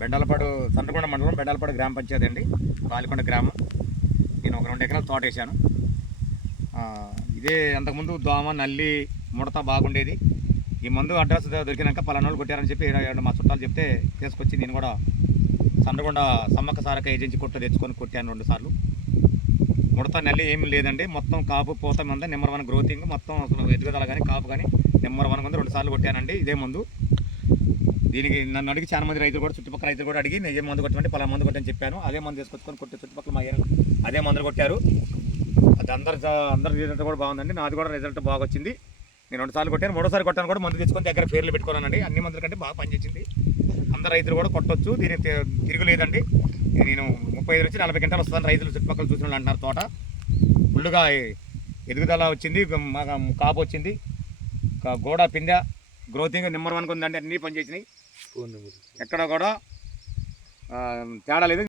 బెండాలపాడు సంతకొండ మండలం బెండాలపాడు గ్రామ పంచాయతీ అండి. బాలికొండ గ్రామం. నేను ఒక రెండు ఎకరాలు తోట వేశాను. ఇదే అంతకుముందు దోమ నల్లి ముడత బాగుండేది. ఈ మందు అడ్రస్ దొరికినాక పలానోళ్ళు కొట్టారని చెప్పి మా చుట్టాలు చెప్తే తీసుకొచ్చి నేను కూడా సండగొండ సమ్మక్క సారక ఏజెన్సీ కొట్ట తెచ్చుకొని కొట్టాను రెండు సార్లు. ముడత నల్లి ఏమీ లేదండి. మొత్తం కాపు పూత మంద నెంబర్ వన్ గ్రోతింగ్. మొత్తం అసలు ఎదుగుదల కానీ కాపు కానీ నెంబర్ వన్ ముందు రెండు సార్లు కొట్టానండి ఇదే మందు. దీనికి నన్ను అడిగి చాలా మంది రైతులు కూడా చుట్టుపక్కల రైతులు కూడా అడిగి నేను ఏ మందు కొట్టమంటే పలా మందు కొట్టని చెప్పాను. అదే మందు తీసుకొచ్చుకొని కొట్టే చుట్టుపక్కల మా అదే మందులు కొట్టారు. అది అందరు అందరి రిజల్ట్ కూడా బాగుందండి. నాది కూడా రిజల్ట్ బాగా వచ్చింది నేను రెండుసార్లు కొట్టాను. మూడోసారి కొట్టాను కూడా మందు తెచ్చుకొని దగ్గర పేర్లు పెట్టుకున్నానండి. అన్ని మందుల కంటే బాగా పనిచేసింది. అందరు రైతులు కూడా కొట్టొచ్చు. దీనికి తి- తిరుగులేదండి. నేను ముప్పై ఐదు నుంచి నలభై గంటలు వస్తాను రైతులు చుట్టుపక్కల చూసిన వాళ్ళు అంటున్నారు తోట. ఫుల్గా ఎదుగుదల వచ్చింది. కాపు వచ్చింది. గోడ పిందె గ్రోతింగ్ నెంబర్ వన్గా ఉందండి అన్నీ పనిచేసినాయి ఎక్కడ కూడా తేడా లేదు.